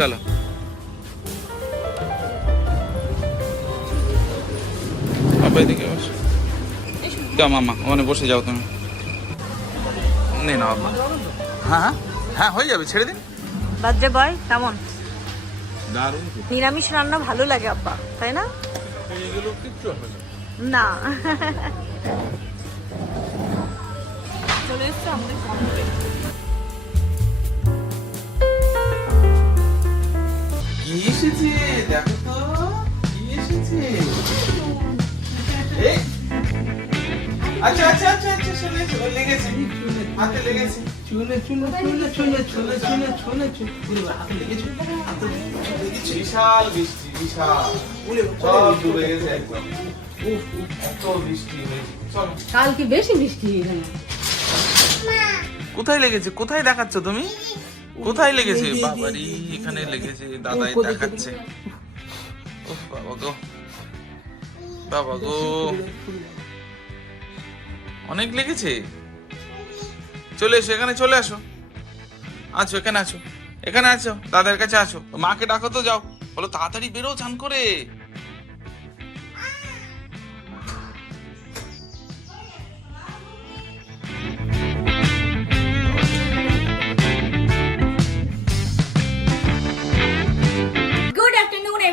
চলো। আপা এদিকে বসো। যাও মামা ওখানে বসে যাও তুমি। নে না বাবা হ্যাঁ হ্যাঁ হ্যাঁ হয়ে যাবে ছেড়ে দিন। বার্থডে বয় কেমন? দারুণ নিরামিষ রান্না ভালো লাগে আব্বা তাই না? এগুলো কিচ্ছু হবে না। চলে এসছে আমাদের কি এসেছে দেখো তো কি এসেছে আচ্ছা আচ্ছা আচ্ছা আচ্ছা চলে লেগেছে হাতে লেগেছে চুনে চুনে চুনে হাতে লেগেছে হাতে লেগেছে বিশাল বৃষ্টি বিশাল সব ডুবে গেছে একদম উফ উফ বৃষ্টি হয়েছে চলো কালকে বেশি বৃষ্টি কোথায় লেগেছে কোথায় দেখাচ্ছ তুমি কোথায় লেগেছে? বাবারি এখানে লেগেছে দাদাই দেখাচ্ছে। উফ বাবা গো। বাবা গো। অনেক লেগেছে? চলে এসো এখানে চলে আসো। আছো এখানে আছো। এখানে আছো দাদার কাছে আছো। মাকে ডাকো তো যাও। বলো তাড়াতাড়ি বেরো চান করে।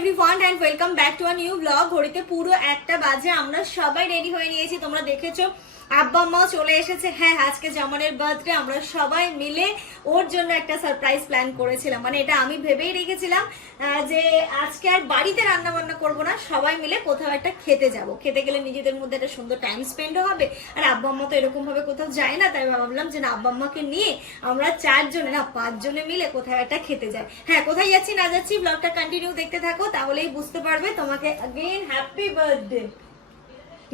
Everyone and welcome back to a new vlog ঘড়িতে পুরো একটা বাজে, আমরা সবাই রেডি হয়ে নিয়েছি, তোমরা দেখেছ। আব্বা, মা চলে এসেছে। হ্যাঁ আজকে জামানের বার্থডে আমরা সবাই মিলে ওর জন্য একটা সারপ্রাইজ প্ল্যান করেছিলাম। মানে এটা আমি ভেবেই রেখেছিলাম যে আজকে আর বাড়িতে রান্না বান্না করব না, সবাই মিলে কোথাও একটা খেতে যাব। খেতে গেলে নিজেদের মধ্যে একটা সুন্দর টাইম স্পেন্ডও হবে। আর আব্বা মা তো এরকম ভাবে কোথাও যায় না, তাই ভাবলাম যে না, আব্বা মাকে নিয়ে আমরা চারজনে না, পাঁচজনে মিলে কোথাও একটা খেতে যাই। হ্যাঁ কোথায় যাচ্ছি না যাচ্ছি ব্লগটা কন্টিনিউ দেখতে থাকো, তাহলেই বুঝতে পারবে তোমাকে আগেন হ্যাপি বার্থডে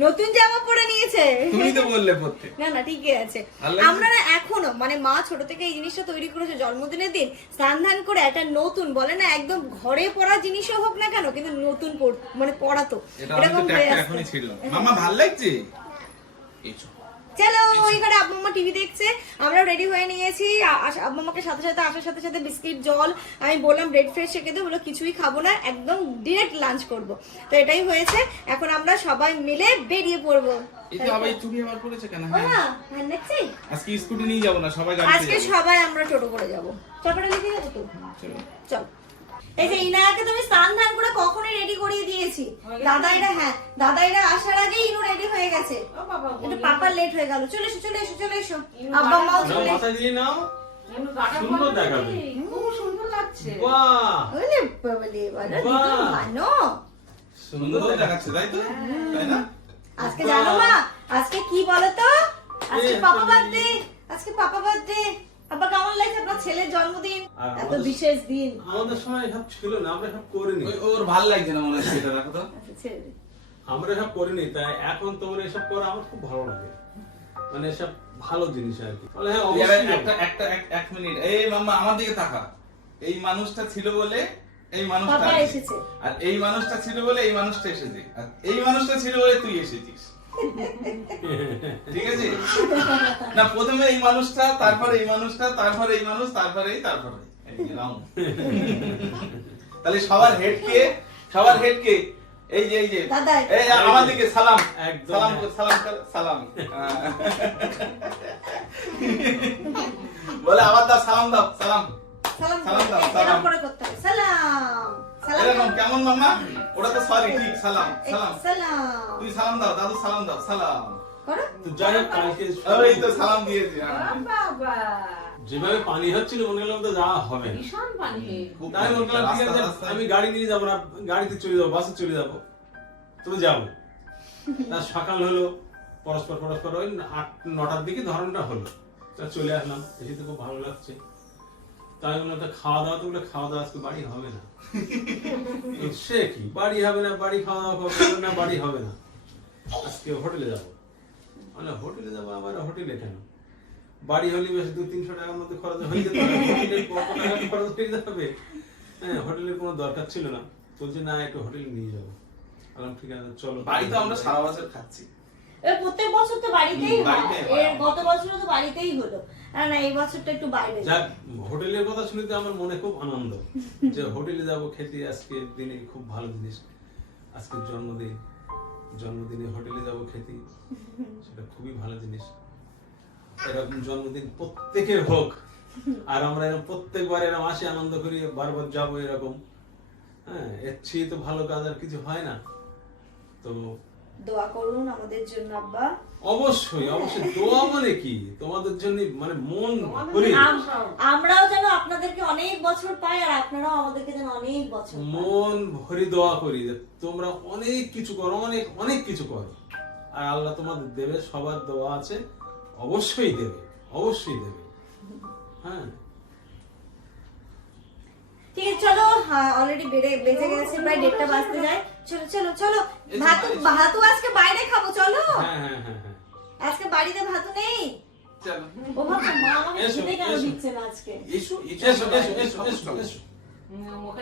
নতুন জামা পরে নিয়েছে। তুমি তো বললে পড়তে। না না ঠিকই আছে। আমরা এখনও মানে মা ছোট থেকে এই জিনিসটা তৈরি করেছে জন্মদিনের দিন স্নান ধান করে একটা নতুন বলে না একদম ঘরে পরা জিনিসও হোক না কেন কিন্তু নতুন মানে পড়াতো তো এরকম হয়ে ছিল। মামা ভালো লাগছে? চলো এখানে আব্বা টিভি দেখছে। আমরা রেডি হয়ে নিয়েছি। সাথে সাথে আসার সাথে সাথে বিস্কিট জল আমি বললাম ব্রেড ফ্রেশ দেবো বলে কিছুই খাব না একদম ডিরেক্ট লাঞ্চ করব। তো এটাই হয়েছে। এখন আমরা সবাই মিলে বেরিয়ে পড়ব। হ্যাঁ। আজকে। সবাই আমরা টোটো করে যাব। চপটা লিখে যাব তো? চলো। এই যে ইনায়াকে তুমি স্নান ধান করে কখনই রেডি করিয়ে দিয়েছি। দাদা এটা হ্যাঁ দাদা এটা আসার আগেই ইনু রেডি হয়ে গেছে। একটু পাপার লেট হয়ে গেল। চলে এসো চলে এসো চলে এসো। আব্বা মাও চলে মাথা দিয়ে নাও। সুন্দর দেখাবে। বাহ। ওরে বাবালে, বাবা, ভালো। সুন্দর দেখাচ্ছে তাই তো? তাই না? আজকে জানো মা আজকে কি বলো তো? আজকে পাপা বার্থডে আজকে পাপা বার্থডে আব্বা কেমন লাগছে আপনার ছেলের জন্মদিন? এত বিশেষ দিন। আমাদের সময় সব ছিল না আমরা সব করিনি। ওর ভালো লাগছে না মনে হচ্ছে এটা দেখো তো। আচ্ছা। আমরা সব করিনি তাই এখন তোমার এসব করা আমার খুব ভালো লাগে। মানে এসব ভালো জিনিস আর কি। হ্যাঁ অবশ্যই একটা একটা এক- এক মিনিট। এই মাম্মা আমার দিকে তাকা। এই মানুষটা ছিল বলে এই মানুষটা এসেছে। আর এই মানুষটা ছিল বলে এই মানুষটা এসেছে। আর এই মানুষটা ছিল বলে তুই এসেছিস। ঠিক আছে? না প্রথমে এই মানুষটা তারপর এই মানুষটা তারপর এই মানুষ তারপরে এই তারপরে। তাহলে সবার হেড কে সবার হেড কে এই যে এই যে এই আমার দিকে সালাম। সালাম সালাম সালাম। বলে আবার দাও সালাম দাও সালাম। সালাম দাও, সালাম। করে করতে সালাম সালাম। এরকম কেমন মামা? ওটা তো সরি ঠিক সালাম সালাম। সালাম। তুই সালাম দাও দাদু সালাম দাও সালাম। করো। তো যাই হোক কালকে ওই তো সালাম দিয়েছি। যেভাবে পানি হচ্ছিল মনে হলো তো যাওয়া হবে তাই ঠিক আছে আমি গাড়ি নিয়ে যাব না গাড়িতে চলে যাব বাসে চলে যাব। তুমি যাব। তা সকাল হলো পরস্পর পরস্পর ওই আট নটার দিকে ধরনটা হলো। চলে আসলাম এসে তো খুব ভালো লাগছে। তাই বললাম খাওয়া দাওয়া তো বলে খাওয়া দাওয়া আজকে বাড়ি হবে না। সে কি? বাড়ি হবে না বাড়ি খাওয়া দাওয়া করবে না বাড়ি হবে না। আজকে হোটেলে যাব। মানে হোটেলে যাব আবার হোটেলে কেন? বাড়ি হলে বেশ দু তিনশো টাকার মধ্যে খরচ হয়ে যেত হোটেলে খরচ হয়ে যাবে? হ্যাঁ হোটেলের কোনো দরকার ছিল না। বলছে না একটু হোটেলে নিয়ে যাব। বললাম ঠিক আছে চলো। বাড়ি তো আমরা সারা বছর খাচ্ছি। প্রত্যেক বছর তো বাড়িতেই হয়। গত বছরও তো বাড়িতেই হলো। আর না, এই বছরটা একটু যাক, হোটেলের কথা শুনতে আমার মনে খুব আনন্দ যে হোটেলে যাব, খেতে, আজকে দিনে খুব ভালো জিনিস। আজকে জন্মদিন, জন্মদিনে হোটেলে যাব, খেতে। সেটা খুবই ভালো জিনিস। এরকম জন্মদিন প্রত্যেকের হোক, আর আমরা এরকম প্রত্যেকবার এরকম আসি, আনন্দ করি, বারবার যাব এরকম। হ্যাঁ এর চেয়ে তো ভালো কাজ আর কিছু হয় না। তো দোয়া করুন আমাদের জন্য আব্বা। অবশ্যই অবশ্যই। দোয়া মানে কি? তোমাদের জন্য মানে মন করি আমরাও। যেন আপনাদেরকে অনেক বছর পাই আর আপনারাও আমাদেরকে যেন অনেক বছর মন ভরি দোয়া করি যে তোমরা অনেক কিছু করো অনেক অনেক কিছু করো। আর আল্লাহ তোমাদের দেবে সবার দোয়া আছে। অবশ্যই দেবে অবশ্যই দেবে। হ্যাঁ। ঠিক আছে চলো অলরেডি বেড়ে বেজে গেছে প্রায় দেড়টা বাজতে যায়। চলো চলো চলো ভাতু ভাতু আজকে বাইরে খাব চলো। হ্যাঁ হ্যাঁ হ্যাঁ হ্যাঁ। আজকে বাড়িতে ভাতু নেই।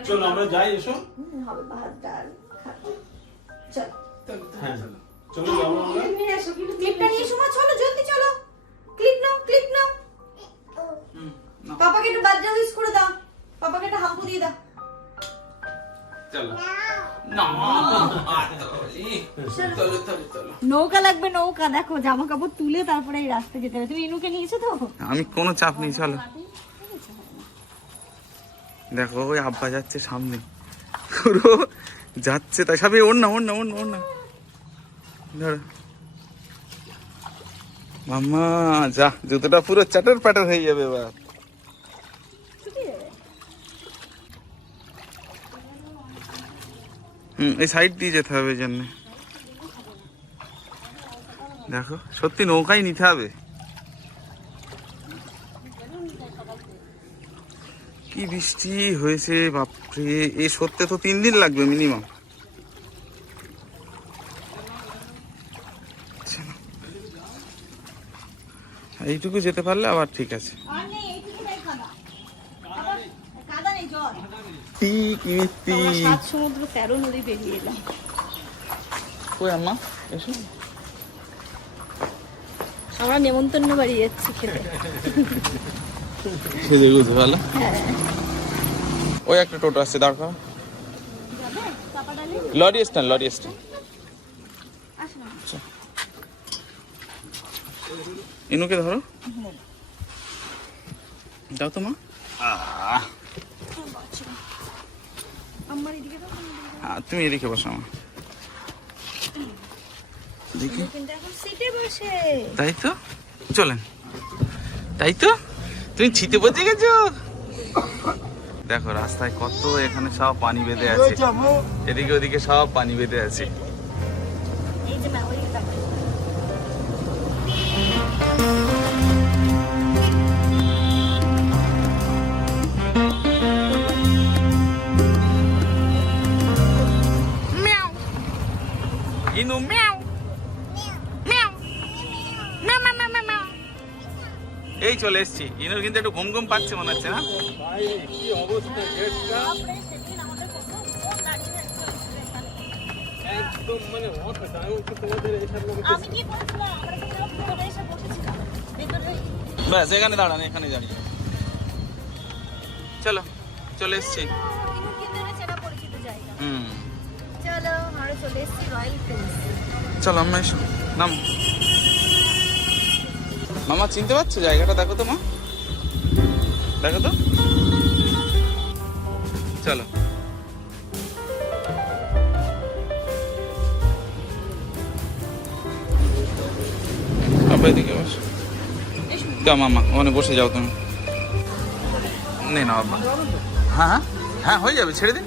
চলো। আমরা যাই এসো। হবে ভাত ডাল চলো। চলো, চলো, হ্যাঁ। ক্লিপটা নিয়ে এসো মা চলো জলদি চলো। ক্লিপ নাও ক্লিপ নাও। পাপাকে একটু বার্থডে উইশ করে দাও। পাপাকে একটা হাম্পু দিয়ে দাও চলো না আর তলি। চলো চলো চলো নৌকা লাগবে নৌকা দেখো জামা কাপড় তুলে তারপরে এই রাস্তা যেতে হবে তুমি ইনুকে নিয়েছো তো আমি কোনো চাপ নেই চলো দেখো ওই আব্বা যাচ্ছে সামনে পুরো যাচ্ছে তাই সবই ওর না ওর না ওর না ওর না ধরো মাম্মা যা জুতোটা পুরো চাটার প্যাটার হয়ে যাবে এবার হুম, এই সাইড দিয়ে যেতে হবে এই জন্যে। দেখো, সত্যি নৌকাই নিতে হবে। কি বৃষ্টি হয়েছে, বাপরে। এ সত্যি তো তিন দিন লাগবে মিনিমাম এইটুকু যেতে পারলে আবার ঠিক আছে আর নেই এইটুকুটাই কাদা আবার কাদা নেই জল কীর্তি সাত সমুদ্র তেরো নদী পেরিয়ে এলাম কই আম্মা? এসো। আমরা নেমন্তন্ন বাড়ি যাচ্ছি খেতে। সেজে গুজে ভালো। ওই একটা টোটো আসছে দাঁড় করা। লরি স্ট্যান্ড লরি স্ট্যান্ড ইনুকে ধরো। যাও তো মা আহ, আমার এদিকে দাও আহ, তুমি এদিকে বসো আমার। দেখি। তাই তো? চলেন। তাই তো? তুমি ছিটে বসে গেছো? দেখো রাস্তায় কত এখানে সব পানি বেঁধে আছে। এদিকে ওদিকে সব পানি বেঁধে আছে। মিয়াও মিয়াও মিয়াও এই চলে এসছি। ইনুর কিন্তু একটু ঘুম ঘুম পাচ্ছে মনে হচ্ছে না? আমি কি বলছিলাম আমরা কিন্তু ভিতরে এসে বসেছিলাম ভিতরে ব্যাস এখানে দাঁড়ান এখানে দাঁড়িয়ে। চলো চলে এসছি। হুম। চলো আমরা এসো। নাম। মামা, চিনতে পারছ জায়গাটা? দেখো তো, মা। দেখো তো। চলো। দাও মামা বসে যাও তুমি। নে হ্যাঁ হ্যাঁ। হ্যাঁ হয়ে যাবে, ছেড়ে দিন।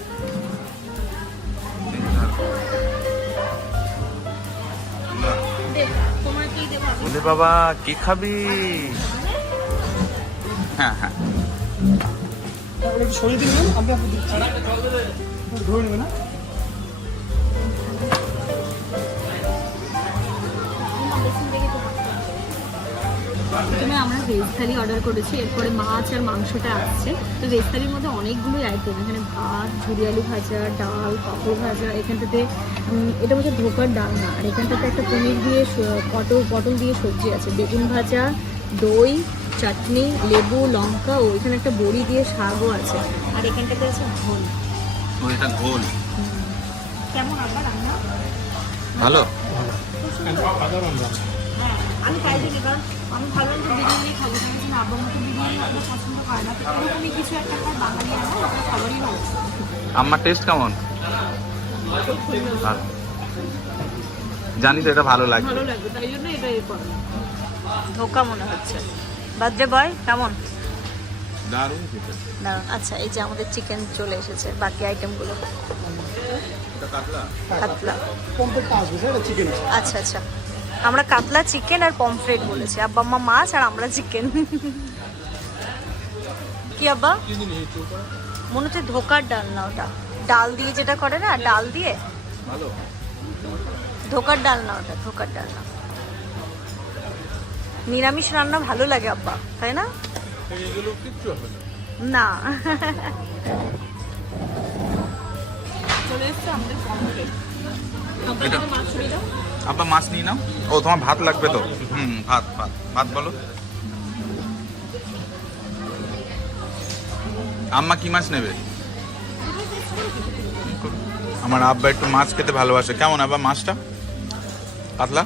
দেবো আমি বলে বাবা কি খাবি? হ্যাঁ হ্যাঁ? প্রথমে আমরা ভেজ থালি অর্ডার করেছি এরপরে মাছ আর মাংসটা আসছে। তো ভেজ থালির মধ্যে অনেকগুলোই আইটেম এখানে ভাত ঝুরি আলু ভাজা ডাল পাপড় ভাজা এখানটাতে এটা হচ্ছে ধোকার ডাল না আর এখানটাতে একটা পনির দিয়ে পটল পটল দিয়ে সবজি আছে। বেগুন ভাজা দই চাটনি লেবু লঙ্কা ও এখানে একটা বড়ি দিয়ে শাকও আছে। আর এখানটাতে আছে ঘোল। এটা কেমন আবার রান্না? ভালো? আমি কারণ আমি ভাবলাম যে বিরিয়ানি খাব কিন্তু না আব্বা মতো বিরিয়ানি পছন্দ করে না তো এরকমই কিছু একটা খাই বাঙালি সবারই ভালো। আমার টেস্ট কেমন। জানি তো এটা ভালো লাগবে ভালো লাগবে তাই জন্য এটা এ করে। ধোকা মনে হচ্ছে। বার্থডে বয় কেমন? দারুণ দাঁড়ান আচ্ছা এই যে আমাদের চিকেন চলে এসেছে বাকি আইটেমগুলো এটা কাতলা? কাতলা। আচ্ছা আচ্ছা। আমরা কাতলা চিকেন আর পমফ্রেট বলেছি। আব্বা আম্মা মাছ আর আমরা চিকেন কি আব্বা? মনে হচ্ছে ধোকার ডাল না ওটা। ডাল দিয়ে যেটা করে না ডাল দিয়ে? ধোকার ডাল না ওটা ধোকার ডাল না। নিরামিষ রান্না ভালো লাগে আব্বা তাই না? এগুলো কিচ্ছু হবে না। না। চলে এসছে আমাদের পমফ্রেট আপনাদের মাছ নিয়ে নাও। ও, তোমার ভাত লাগবে তো। হুম, ভাত ভাত। ভাত বলো। আম্মা কি মাছ নেবে? আমার আব্বা একটু মাছ খেতে ভালোবাসে। কেমন আব্বা মাছটা? পাতলা?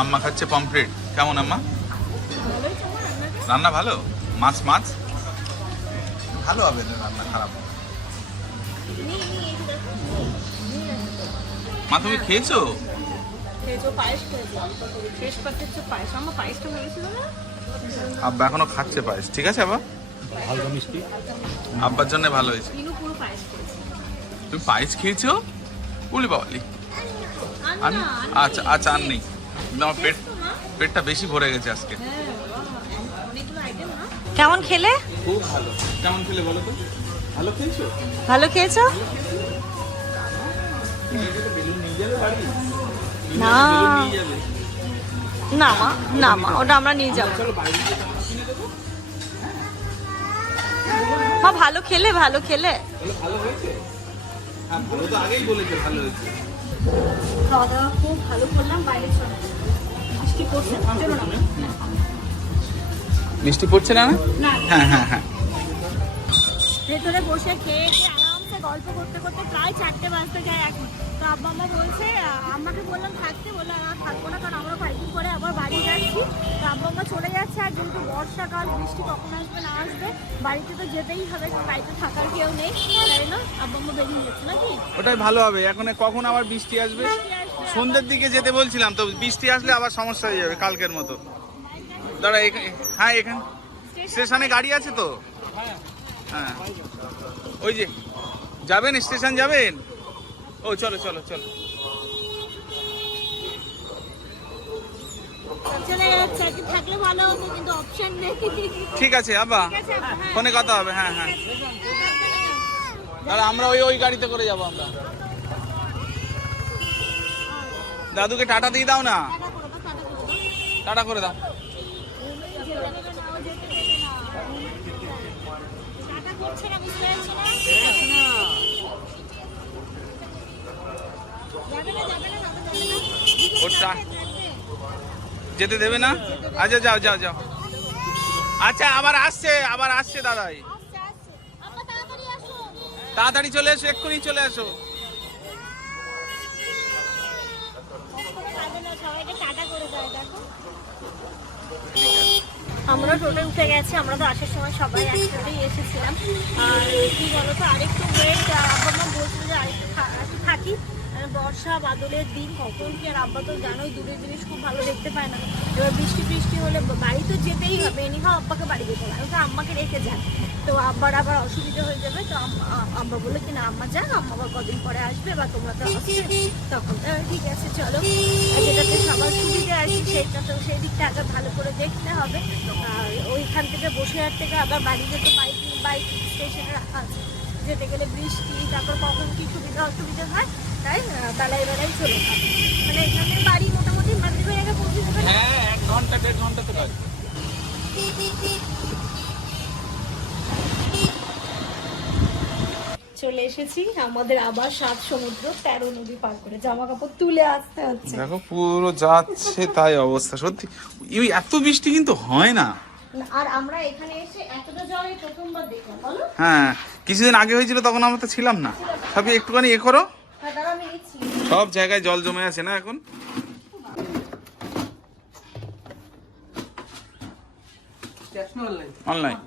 আম্মা খাচ্ছে পমফ্রেট। কেমন আম্মা? রান্না ভালো? মাছ মাছ? ভালো হবে রান্না, খারাপ। মা তুমি খেয়েছো? খেয়েছো পায়েস খেয়েছো? শেষ পাতে হচ্ছে পায়েস। আমার পায়েসটা হয়েছিল না? আব্বা এখনও খাচ্ছে পায়েস। ঠিক আছে আব্বা? হালকা মিষ্টি। আব্বার জন্য ভালো হয়েছে। পুরো পায়েস খেয়েছে। তুমি পায়েস খেয়েছো? বলি বাবালি আচ্ছা আচ্ছা আর নেই আমার পেট পেটটা বেশি ভরে গেছে আজকে। কেমন খেলে? খুব ভালো। কেমন খেলে বলো তো? ভালো খেয়েছো? ভালো না। না মা না মা ওটা আমরা নিয়ে যাব। চলো বাইরে গিয়ে তোমাকে কিনে দেবো। মা ভালো খেলে ভালো খেলে। ভালো হয়েছে? হ্যাঁ ভালো তো আগেই বলেছে ভালো হয়েছে। খাওয়া দাওয়া খুব ভালো করলাম বাইরে চলো বৃষ্টি পড়ছে না? মিষ্টি পড়ছে না? না না। হ্যাঁ হ্যাঁ হ্যাঁ। ভেতরে বসে খেয়ে খেয়ে আরামসে গল্প করতে করতে প্রায় চারটে বাজতে যায় এখন। তো আব্বা আম্মা বলছে আহ, আমাকে বললাম থাকতে বললাম আর থাকব না কারণ আমরা কয়েকদিন পরে আবার বাড়ি যাচ্ছি। তো আব্বা আম্মা চলে যাচ্ছে আর যেহেতু বর্ষাকাল বৃষ্টি কখন আসবে না আসবে বাড়িতে তো যেতেই হবে কারণ বাড়িতে থাকার কেউ নেই। তাই না? আব্বা আম্মা বেরিয়ে যাচ্ছে নাকি? ওটাই ভালো হবে। এখন কখন আবার বৃষ্টি আসবে? সন্ধ্যের দিকে যেতে বলছিলাম তো বৃষ্টি আসলে আবার সমস্যা হয়ে যাবে কালকের মতো। দাঁড়া এখানে হ্যাঁ এখানে স্টেশনে গাড়ি আছে তো? হ্যাঁ। ওই যে যাবেন? স্টেশন যাবেন? ও চলো চলো চলো। ঠিক আছে আব্বা, হ্যাঁ। ফোনে কথা হবে হ্যাঁ হ্যাঁ। তাহলে আমরা ওই ওই গাড়িতে করে যাব আমরা। দাদুকে টাটা দিয়ে দাও না। টাটা করে দাও। না বুঝতে পারছি না। ওটা যেতে দেবে না? আচ্ছা যাও যাও যাও। আচ্ছা আবার আসছে আবার আসছে দাদাই। তাড়াতাড়ি চলে এসো এক্ষুনি চলে না সবাইকে টাটা করে দেখো। আমরা টোটে উঠে গেছি, আমরা তো আসার সময় সবাই একসাথেই এসেছিলাম। আর কি বলতো, আরেকটু ওয়েট মা বলছিল যে আরেকটু থাকি। আর বর্ষা, বাদলের দিন, কখন কি আর আব্বা তো জানোই, দূরের জিনিস খুব ভালো দেখতে পায় না। এবার বৃষ্টি বৃষ্টি হলে বাড়ি তো যেতেই হবে এনিহাও আব্বাকে বাড়ি যেতে হবে ওটা আম্মাকে রেখে যান। তো আব্বার আবার অসুবিধা হয়ে যাবে, তো আম- আব্বা বলল কি, না, আম্মা যান আম্মা আবার কদিন পরে আসবে বা তোমরা তো তখন ঠিক আছে, চলো। যেটাতে সবার সুবিধা আছে সেইটা তো সেই দিকটা আগে ভালো করে দেখতে হবে। আর ওইখান থেকে বসে আর থেকে আবার বাড়ি যেতে বাইক বাইক স্টেশনে রাখা আছে। যেতে গেলে বৃষ্টি, তারপর কখন কি সুবিধা অসুবিধা হয় তাই আহ, বেলায় বেলায় চলে মানে এখানে বাড়ি মোটামুটি হ্যাঁ এক ঘণ্টা দেড় ঘণ্টা তো লাগবে। চলে এসেছি আমাদের আবার সাত সমুদ্র তেরো নদী পার করে। জামা কাপড় তুলে আসতে হচ্ছে। দেখো পুরো যাচ্ছে তাই অবস্থা। সত্যি এই এত বৃষ্টি কিন্তু হয় না। আর আমরা এখানে এসে এতটা জল প্রথমবার দেখলাম বলো? হ্যাঁ কিছুদিন আগে হয়েছিল তখন আমরা তো ছিলাম না। সবই একটুখানি এ করো হ্যাঁ দাঁড়া আমি নিচ্ছি সব জায়গায় জল জমে আছে না এখন? অনলাইন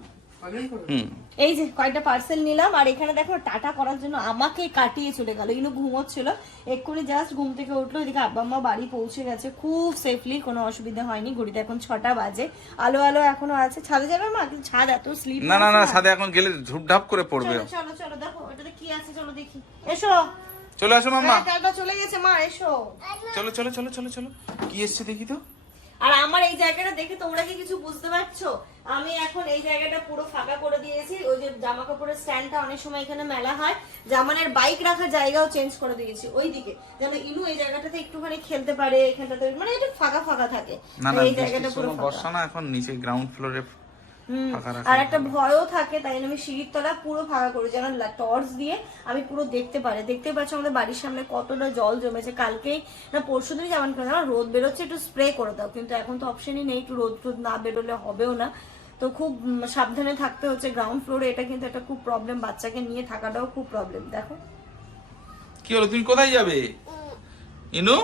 হুম। এই যে কয়েকটা পার্সেল নিলাম আর এখানে দেখো টাটা করার জন্য আমাকে কাটিয়ে চলে গেল। ইনু ঘুমোচ্ছিল এক্ষুনি জাস্ট ঘুম থেকে উঠল এদিকে আব্বা আম্মা বাড়ি পৌঁছে গেছে। খুব সেফলি কোনো অসুবিধা হয়নি। ঘড়িতে এখন ছটা বাজে। আলো আলো এখনও আছে। ছাদে যাবে মা? কিন্তু ছাদ এত স্লিপ না না না সাথে এখন গেলে ঝুপঢাপ করে পড়বে। চলো চলো দেখো এটাতে কি আছে চলো দেখি। এসো। চলে আসো মাম্মা। হ্যাঁ, চলে গেছে মা এসো। চলো চলো চলো চলো চলো। কি এসছে দেখি তো? আর আমার এই জায়গাটা দেখে তোমরা কি কিছু বুঝতে পারছ? আমি এখন এই জায়গাটা পুরো ফাঁকা করে দিয়েছি। ওই যে জামা কাপড়ের স্ট্যান্ডটা অনেক সময় এখানে মেলা হয়। জামানের বাইক রাখার জায়গাও চেঞ্জ করে দিয়েছি ওই দিকে যেন ইনু এই জায়গাটাতে একটুখানি খেলতে পারে এখানটাতে মানে এটা ফাঁকা ফাঁকা থাকে। না না এই জায়গাটা পুরো বর্ষা না এখন নিচে গ্রাউন্ড ফ্লোরে আর একটা ভয়ও থাকে তাই জন্য আমি সিঁড়ির তলা পুরো ফাঁকা করি যেন টর্চ দিয়ে আমি পুরো দেখতে পারি। দেখতে পাচ্ছি আমাদের বাড়ির সামনে কতটা জল জমেছে। কালকেই না পরশু দিনই যেমন করে না রোদ বেরোচ্ছে একটু স্প্রে করে দাও। কিন্তু এখন তো অপশনই নেই একটু রোদ টোদ না বেরোলে হবেও না। তো খুব সাবধানে থাকতে হচ্ছে। গ্রাউন্ড ফ্লোরে এটা কিন্তু একটা খুব প্রবলেম বাচ্চাকে নিয়ে থাকাটাও খুব প্রবলেম দেখো। কি হলো? তুমি কোথায় যাবে? ইনু?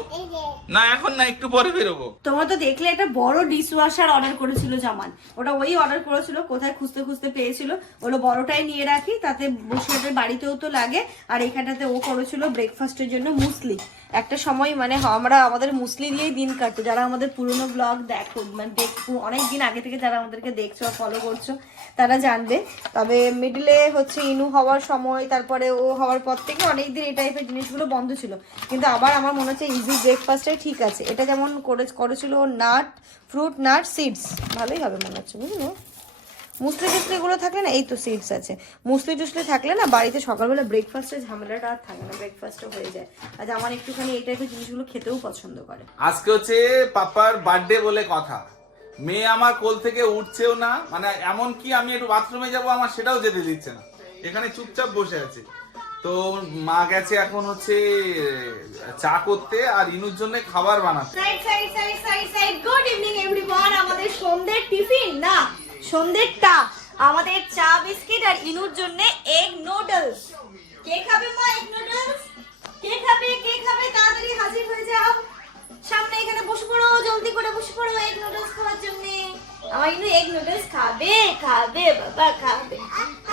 না, এখন না, একটু পরে বেরোবো। তোমরা তো দেখলে একটা বড় ডিশ ওয়াশার অর্ডার করেছিল জামান। ওটা ওই অর্ডার করেছিল, কোথায় খুঁজতে খুঁজতে পেয়েছিল। ওগুলো বড়টাই নিয়ে রাখি, তাতে বসে বাড়িতেও তো লাগে। আর এখানটাতে ও করেছিল ব্রেকফাস্টের জন্য মুসলি। একটা সময় মানে আমরা আমাদের মুসলি দিয়েই দিন কাটতো। যারা আমাদের পুরনো ব্লগ দেখো মানে দেখো, অনেক দিন আগে থেকে যারা আমাদেরকে দেখছ ফলো করছ, তারা জানবে। তবে মিডলে হচ্ছে ইনু হওয়ার সময়, তারপরে ও হওয়ার পর থেকে অনেক দিন এই টাইপের জিনিসগুলো বন্ধ ছিল। কিন্তু আবার আমার মনে হচ্ছে ইজি ব্রেকফাস্টটাই ঠিক আছে। এটা যেমন করে করেছিল নাট ফ্রুট নাট সিডস ভালোই হবে মনে হচ্ছে, বুঝলো মুসলি টুসলি গুলো থাকলে না, এই তো সিডস আছে। মুসলি টুসলি থাকলে না, বাড়িতে সকালবেলা ব্রেকফাস্টের ঝামেলাটা আর থাকে না ব্রেকফাস্টও হয়ে যায়। আজ আমার একটুখানি এই টাইপের জিনিসগুলো খেতেও পছন্দ করে। আজকে হচ্ছে পাপার বার্থডে বলে কথা। মেয়ে আমার কোল থেকে উঠছেও না মানে এমন কি আমি একটু বাথরুমে যাব, আমার সেটাও যেতে দিচ্ছে না। এখানে চুপচাপ বসে আছে। তো মা গেছে এখন হচ্ছে, চা করতে আর ইনুর জন্য খাবার বানাতে। গুড ইভিনিং এভরিওয়ান আমাদের সন্ধ্যের টিফিন, না? সন্ধ্যেরটা। আমাদের চা, বিস্কিট আর ইনুর জন্য এগ নুডলস কে খাবে মা এগ নুডলস কে খাবে কে খাবে? তাড়াতাড়ি হাজির হয়ে যাও। সামনে এখানে বসে পড়ো, জলদি করে বসে পড়ো এগ নুডলস খাওয়ার জন্য। আমার ইনু এগ নুডলস খাবে খাবে, বাবা, খাবে।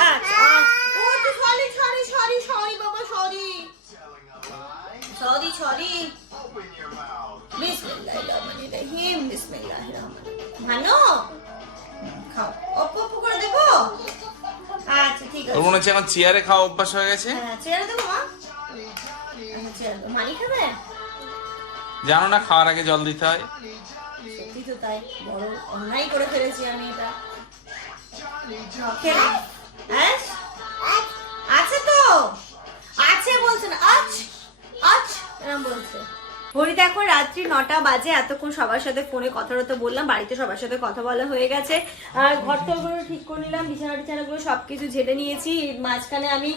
আচ্ছা তো সরি সরি সরি সরি বাবা সরি। Sorry sorry. বিসমিল্লাহিররহমানিররহিম বিসমিল্লাহির ভালো খাও। অপ অপ করে দেবো আচ্ছা ঠিক আছে মনে হচ্ছে এখন চেয়ারে খাওয়া অভ্যাস হয়ে গেছে? হ্যাঁ চেয়ারে দেবো মা। চেয়ারে দেবো। মানি খাবে? জানো না খাওয়ার আগে জল দিতে হয়। সত্যি তো তাই। বড় অন্যায় করে ফেলেছি আমি এটা। খেলে হ্যাঁ? আছে তো? আছে বলছে। না এরকম এখন রাত্রি নটা বাজে এতক্ষণ সবার সাথে ফোনে কথা টথা বললাম বাড়িতে সবার সাথে কথা বলা হয়ে গেছে। আর ঘর টরগুলো ঠিক করে নিলাম বিছানা টিছানাগুলো সবকিছু ঝেড়ে নিয়েছি। মাঝখানে আমি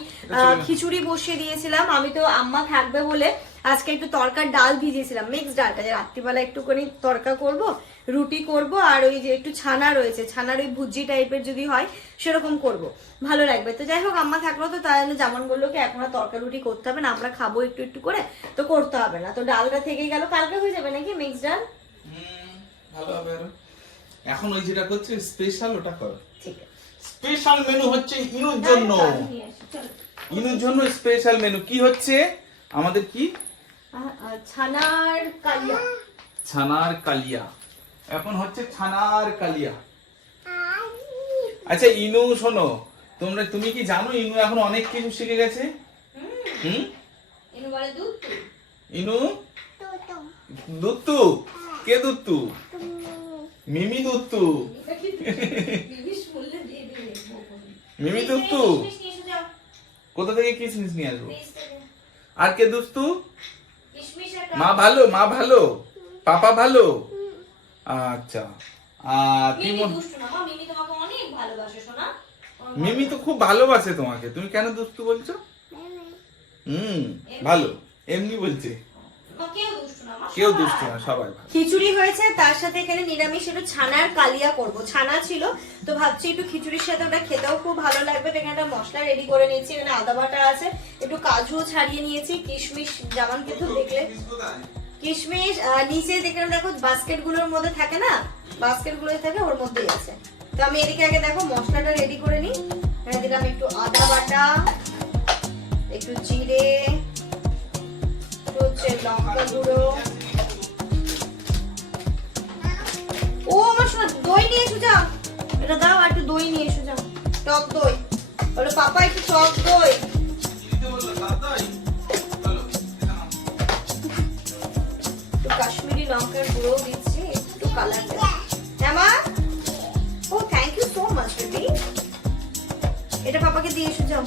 খিচুড়ি বসিয়ে দিয়েছিলাম। আমি তো আম্মা থাকবে বলে আজকে একটু তরকার ডাল ভিজিয়েছিলাম। মিক্স ডালটা যে রাত্রিবেলা একটুখানি তরকা করব রুটি করব আর ওই যে একটু ছানা রয়েছে ছানার ওই ভুজি টাইপের যদি হয় সেরকম করব। ভালো লাগবে। তো যাই হোক আম্মা থাকল তো তাহলে যেমন বলল কি এখন আর তরকা রুটি করতে হবে না আমরা খাব একটু একটু করে তো করতে হবে না। তো ডালটা থেকেই গেল। কালকে হয়ে যাবে নাকি মিক্স ডাল? ভালো হবে এখন ওই যেটা করছে স্পেশাল ওটা করো। ঠিক আছে। স্পেশাল মেনু হচ্ছে ইনুর জন্য। ডাল নিয়ে আসি, চলো। ইনুর জন্য স্পেশাল মেনু কি হচ্ছে? আমাদের কি ছানার কালিয়া ছানার কালিয়া এখন হচ্ছে ছানার কালিয়া আচ্ছা ইনু শোনো তোমরা তুমি কি জানো ইনু এখন অনেক কিছু শিখে গেছে হুম এনে বলে দুধ তো। ইনু দুত্তু কে দুত্তু মিমি দুত্তু। মিমি দুত্তু কোথা থেকে কিসমিস নিয়ে আসব আর কে আর মা ভালো মা ভালো। পাপা ভালো? আচ্ছা। আর কি মিমি মন- দুষ্টু না মা মিমি তোমাকে অনেক ভালোবাসে শোনা মিমি তো খুব ভালোবাসে তোমাকে। তুমি কেন দুষ্টু বলছো? হুম ভালো। এমনি বলছে। কেউ দুষ্টু না, সবাই। খিচুড়ি হয়েছে, তার সাথে এখানে নিরামিষ একটু ছানার কালিয়া করব। ছানা ছিল, তো ভাবছি একটু খিচুড়ির সাথে ওটা খেতেও খুব ভালো লাগবে। তো এখানে একটা মশলা রেডি করে নিয়েছি, এখানে আদা বাটা আছে, একটু কাজুও ছাড়িয়ে নিয়েছি, কিশমিশ যেমন কিন্তু দেখলে। কিশমিশ নিচে দেখলাম দেখো বাস্কেটগুলোর মধ্যে থাকে না? বাস্কেটগুলো থাকে, ওর মধ্যেই আছে। তো আমি এদিকে আগে দেখো মশলাটা রেডি করে নিই। এখানে দিলাম একটু আদা বাটা, একটু জিরে হচ্ছে লঙ্কা গুঁড়ো ও, আমার শোনা দই নিয়ে এসো, যাও। এটা দাও একটু দই নিয়ে এসো, যাও। টক দই। বলো, পাপা, একটু টক দই। কাশ্মীরি লঙ্কার গুঁড়ো দিচ্ছি, একটু কালার হ্যাঁ মা? ও thank you so much baby এটা পাপাকে দিয়ে এসো, যাও।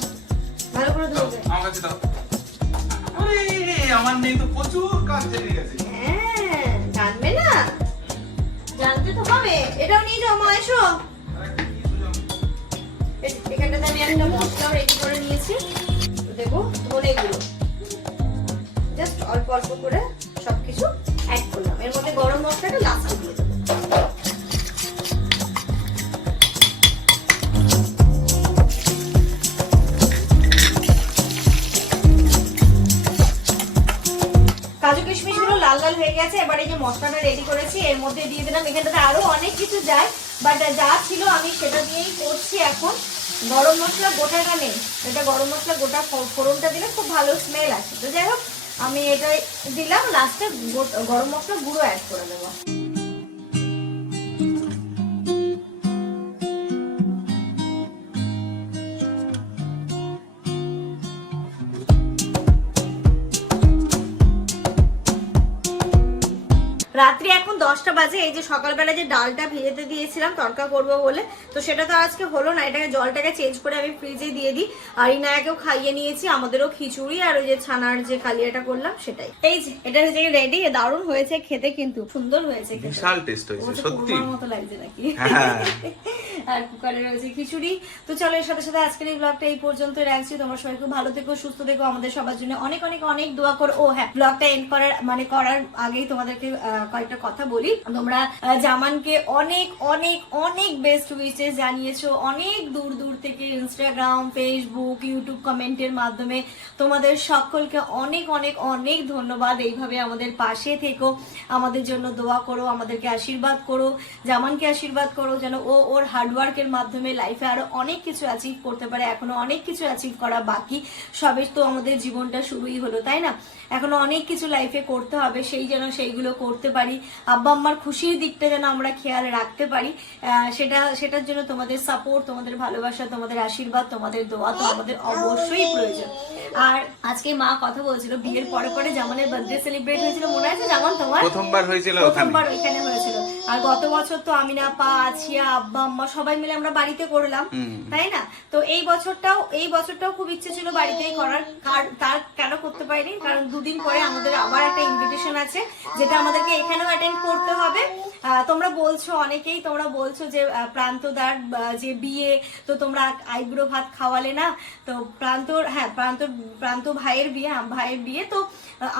ভালো করে ধরবে আমার কাছে দাও। আরে আমার নেই তো প্রচুর কাজ জেনে গেছে। হ্যাঁ জানবে না? জানতে তো হবে। এটাও নিয়ে যাও মা এসো। এখানটাতে আমি একটা মশলাও রেডি করে নিয়েছি। দেবো ধনে গুঁড়ো। জাস্ট অল্প অল্প করে সবকিছু অ্যাড করলাম। এর মধ্যে গরম মশলাটা লাস্টে দিয়ে দেবো। লাল হয়ে গেছে, এবার এই যে মশলাটা রেডি করেছি, এর মধ্যে দিয়ে দিলাম। এখানটাতে আরও অনেক কিছু যায় বাট যা ছিল আমি সেটা দিয়েই করছি এখন। গরম মশলা গোটাটা নেই। এটা গরম মশলা গোটা ফোড়নটা দিলে খুব ভালো স্মেল আছে তো যাই হোক, আমি এটাই দিলাম লাস্টে গরম মশলা গুঁড়ো অ্যাড করে দেবো। রাত্রি এখন দশটা বাজে এই যে সকালবেলা যে ডালটা ভেজেতে দিয়েছিলাম তরকা করব বলে তো সেটা তো আজকে হলো না এটাকে জলটাকে চেঞ্জ করে আমি ফ্রিজে দিয়ে দিই। আর ইনায়াকেও খাইয়ে নিয়েছি আমাদেরও খিচুড়ি আর ওই যে ছানার যে কালিয়াটা করলাম সেটাই। এই যে এটা হচ্ছে রেডি দারুণ হয়েছে খেতে কিন্তু সুন্দর হয়েছে বিশাল টেস্ট হয়েছে সত্যি। মতো লাগছে নাকি? হ্যাঁ। আর কুকারে রয়েছে খিচুড়ি। তো চলো এর সাথে সাথে আজকের এই ব্লগটা এই পর্যন্ত রাখছি। তোমরা সবাই খুব ভালো থেকো, সুস্থ থেকো। আমাদের সবার জন্য অনেক অনেক অনেক দোয়া করো। ও হ্যাঁ ব্লগটা এন্ড করার মানে করার আগেই তোমাদেরকে কয়েকটা কথা বলি। তোমরা জামানকে অনেক অনেক অনেক বেস্ট উইচেস জানিয়েছো। অনেক দূর দূর থেকে ইনস্টাগ্রাম ফেসবুক ইউটিউব কমেন্টের মাধ্যমে তোমাদের সকলকে অনেক অনেক অনেক ধন্যবাদ। এইভাবে আমাদের পাশে থেকো, আমাদের জন্য দোয়া করো, আমাদেরকে আশীর্বাদ করো, জামানকে আশীর্বাদ করো, যেন ও ওর হার্ডওয়ার্কের মাধ্যমে লাইফে আরও অনেক কিছু অ্যাচিভ করতে পারে এখনও অনেক কিছু অ্যাচিভ করা বাকি সবে তো আমাদের জীবনটা শুরুই হলো তাই না? এখনও অনেক কিছু লাইফে করতে হবে সেই যেন সেইগুলো করতে পারি আব্বা আম্মার খুশির দিকটা যেন আমরা খেয়াল রাখতে পারি সেটা সেটার জন্য তোমাদের সাপোর্ট তোমাদের ভালোবাসা তোমাদের আশীর্বাদ তোমাদের দোয়া তো আমাদের অবশ্যই প্রয়োজন। আর আজকে মা কথা বলছিল বিয়ের পরে পরে জামানের বার্থডে সেলিব্রেট হয়েছিল মনে আছে জামান তোমার? প্রথমবার হয়েছিল প্রথমবার ওইখানে হয়েছিল। আর গত বছর তো আমিনা পা আছিয়া আব্বা আম্মা সবাই মিলে আমরা বাড়িতে করলাম তাই না? তো এই বছরটাও এই বছরটাও খুব ইচ্ছে ছিল বাড়িতেই করার। তার কেন করতে পারিনি? কারণ দুদিন পরে আমাদের আবার একটা ইনভিটেশন আছে যেটা আমাদেরকে এখানেও অ্যাটেন্ড করতে হবে। তোমরা বলছো অনেকেই তোমরা বলছো যে প্রান্তদার যে বিয়ে তো তোমরা আইব্রো ভাত খাওয়ালে না? তো প্রান্তর হ্যাঁ প্রান্ত প্রান্ত ভাইয়ের বিয়ে ভাইয়ের বিয়ে তো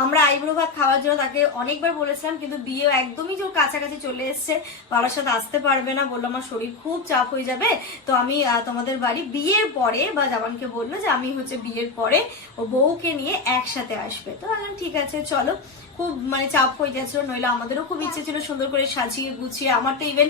আমরা আইব্রো ভাত খাওয়ার জন্য তাকে অনেকবার বলেছিলাম কিন্তু বিয়ে একদমই যে কাছাকাছি চলে এসছে বাবার সাথে আসতে পারবে না বলল আমার শরীর খুব চাপ হয়ে যাবে। তো আমি তোমাদের বাড়ি বিয়ের পরে বা জামানকে বলল যে আমি হচ্ছে বিয়ের পরে ও বউকে নিয়ে একসাথে আসবে। তো আমি ঠিক আছে, চলো। খুব মানে চাপ হয়ে যাচ্ছিল নইলে আমাদেরও খুব ইচ্ছে ছিল সুন্দর করে সাজিয়ে গুছিয়ে। আমার তো ইভেন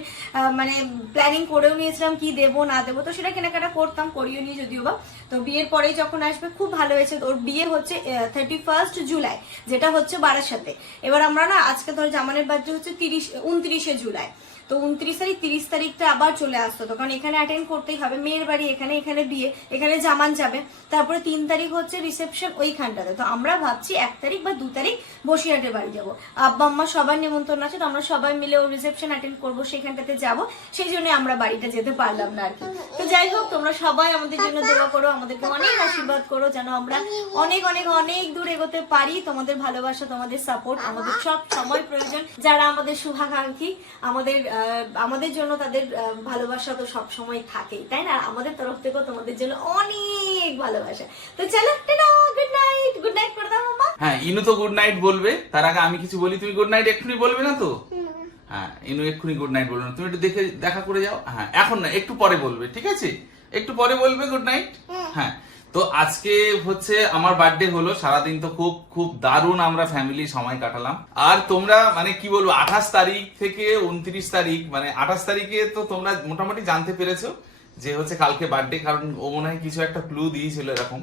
মানে প্ল্যানিং করেও নিয়েছিলাম কি দেবো, না দেবো, তো সেটা কেনাকাটা করতাম, করিও নি যদিও বা। তো বিয়ের পরেই যখন আসবে, খুব ভালো হয়েছে। ওর বিয়ে হচ্ছে থার্টি ফার্স্ট জুলাই যেটা হচ্ছে বারাসাতে। এবার আমরা না, আজকে ধর জামানের বার্থডে হচ্ছে তিরিশ, উনত্রিশে জুলাই তো উনত্রিশ তারিখ, তিরিশ তারিখটা আবার চলে আসতো তো, কারণ এখানে অ্যাটেন্ড করতেই হবে, মেয়ের বাড়ি, এখানে এখানে বিয়ে, এখানে জামান যাবে। তারপরে তিন তারিখ হচ্ছে রিসেপশন ওইখানটাতে। তো আমরা ভাবছি এক তারিখ বা দু তারিখ বসিরহাটের বাড়ি যাব। আব্বা, আম্মা সবার নিমন্ত্রণ আছে, তো আমরা সবাই মিলে ও রিসেপশন অ্যাটেন্ড করব, সেখানটাতে যাব। সেই জন্য আমরা বাড়িটা যেতে পারলাম না আর কি। তো যাই হোক, তোমরা সবাই আমাদের জন্য দোয়া করো, আমাদেরকে অনেক আশীর্বাদ করো, যেন আমরা অনেক অনেক অনেক দূর এগোতে পারি। তোমাদের ভালোবাসা, তোমাদের সাপোর্ট আমাদের সব সময় প্রয়োজন। যারা আমাদের শুভাকাঙ্ক্ষী, আমাদের আমাদের জন্য তাদের ভালোবাসা তো সব সময় থাকেই তাই না? আমাদের তরফ থেকেও তোমাদের জন্য অনেক ভালোবাসা। তো চলো গুড নাইট গুড নাইট করে দাও মামা হ্যাঁ ইনু তো গুড নাইট বলবে তার আগে আমি কিছু বলি তুমি গুড নাইট এক্ষুনি বলবে না তো? হ্যাঁ ইনু এক্ষুনি গুড নাইট বলবে না তুমি একটু দেখে দেখা করে যাও। হ্যাঁ এখন না একটু পরে বলবে ঠিক আছে? একটু পরে বলবে গুড নাইট হ্যাঁ তো আজকে হচ্ছে আমার বার্থডে হলো, সারাদিন তো খুব খুব দারুণ আমরা ফ্যামিলি সময় কাটালাম। আর তোমরা মানে কি বলব, আঠাশ তারিখ থেকে উনত্রিশ তারিখ মানে আঠাশ তারিখে তো তোমরা মোটামুটি জানতে পেরেছ যে হচ্ছে কালকে বার্থডে কারণ ও মনে হয় কিছু একটা ক্লু দিয়েছিল এরকম।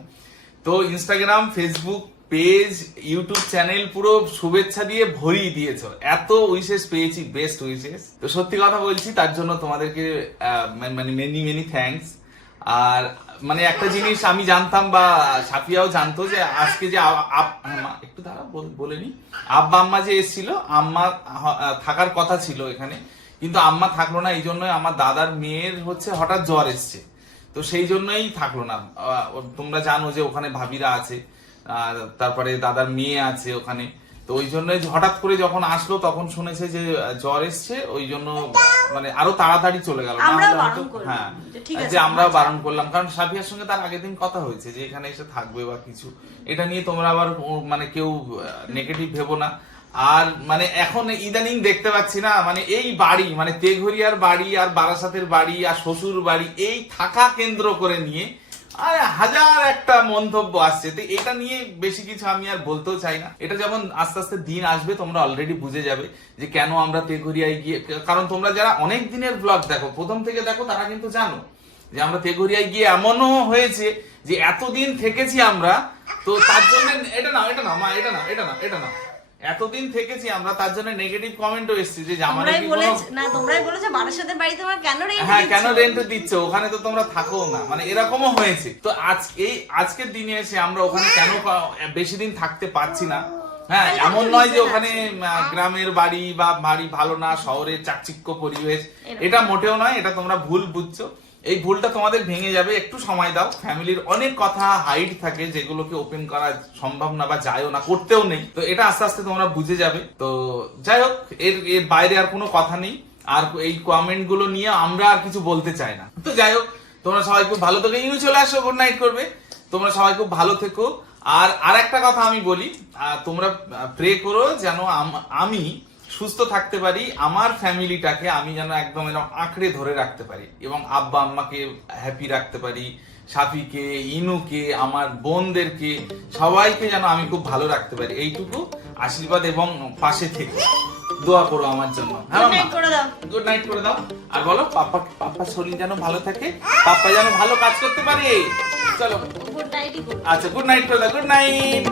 তো Instagram Facebook page YouTube channel পুরো শুভেচ্ছা দিয়ে ভরিয়ে দিয়েছ। এত উইশেস পেয়েছি বেস্ট উইশেস তো সত্যি কথা বলছি, তার জন্য তোমাদেরকে মানে মেনি মেনি থ্যাঙ্কস আর মানে একটা জিনিস আমি জানতাম বা সাফিয়াও জানতো যে আজকে যে আপ- একটু দাঁড়া, বল- বলে নি। আব্বা, আম্মা যে এসেছিল, আম্মা থাকার কথা ছিল এখানে। কিন্তু আম্মা থাকল না এই জন্যই আমার দাদার মেয়ের হচ্ছে হঠাৎ জ্বর এসছে। তো সেই জন্যই থাকল না। তোমরা জানো যে ওখানে ভাবিরা আছে তারপরে দাদার মেয়ে আছে ওখানে। তো ওই জন্য হঠাৎ করে যখন আসলো তখন শুনেছে যে জ্বর এসছে ওই জন্য মানে আরও তাড়াতাড়ি চলে গেল। হ্যাঁ যে ঠিক আছে, আমরাও আমরা বারণ করলাম। কারণ সাফিয়ার সঙ্গে তার আগের দিন কথা হয়েছে যে এখানে এসে থাকবে বা কিছু। এটা নিয়ে তোমরা আবার মানে কেউ নেগেটিভ ভেবো না। আর মানে এখন ইদানিং দেখতে পাচ্ছি না মানে এই বাড়ি মানে তেঘরিয়ার বাড়ি আর বারাসাতের বাড়ি আর শ্বশুর বাড়ি এই থাকা কেন্দ্র করে নিয়ে আর হাজার একটা মন্তব্য আসছে। তো এটা নিয়ে বেশি কিছু আমি আর বলতেও চাই না। এটা যেমন আস্তে আস্তে দিন আসবে, তোমরা অলরেডি বুঝে যাবে যে কেন আমরা তেঘরিয়ায় গিয়ে কারণ তোমরা যারা অনেক দিনের ব্লগ দেখো, প্রথম থেকে দেখো, তারা কিন্তু জানো যে আমরা তেঘরিয়ায় গিয়ে এমনও হয়েছে যে এতদিন থেকেছি আমরা। তো তার জন্য এটা না এটা না মা, এটা না এটা না এটা না এতদিন থেকেছি আমরা তার জন্য নেগেটিভ কমেন্টও এসেছে যে তোমরাই কি বলে কোনো না তোমরাই বলেছ বারাসাতের বাড়ি তোমার কেন রেন্ট হ্যাঁ কেন রেন্ট দিচ্ছ? ওখানে তো তোমরা থাকো না। মানে এরকমও হয়েছে। তো আজ এই আজকের দিনে এসে আমরা ওখানে কেন বেশি দিন থাকতে পারছি না। হ্যাঁ এমন নয় যে ওখানে গ্রামের বাড়ি বা বাড়ি ভালো না শহরের চাকচিক্য পরিবেশ। এটা মোটেও নয় এটা তোমরা ভুল বুঝছ। এই ভুলটা তোমাদের ভেঙে যাবে, একটু সময় দাও। ফ্যামিলির অনেক কথা হাইড থাকে যেগুলোকে ওপেন করা সম্ভব না বা যায়ও না, করতেও নেই। তো এটা আস্তে আস্তে তোমরা বুঝে যাবে। তো যাই হোক, এর এর বাইরে আর কোনো কথা নেই। আর এই কমেন্টগুলো নিয়ে আমরা আর কিছু বলতে চাই না। তো যাই হোক, তোমরা সবাই খুব ভালো থেকো। ইউ চলে আসো গুড নাইট করবে। তোমরা সবাই খুব ভালো থেকো। আর আর একটা কথা আমি বলি তোমরা প্রে করো যেন আমি সুস্থ থাকতে পারি আমার ফ্যামিলিটাকে আমি যেন একদম এরকম আঁকড়ে ধরে রাখতে পারি এবং আব্বা আম্মাকে হ্যাপি রাখতে পারি সাফিকে ইনুকে আমার বোনদেরকে সবাইকে যেন আমি খুব ভালো রাখতে পারি। এইটুকু আশীর্বাদ এবং পাশে থেকে। দোয়া করো আমার জন্য। হ্যাঁ গুড নাইট করে দাও। গুড নাইট করে দাও। আর বলো পাপ্পা পাপ্পার শরীর যেন ভালো থাকে পাপ্পা যেন ভালো কাজ করতে পারে। চলো। আচ্ছা গুড নাইট করে দাও গুড নাইট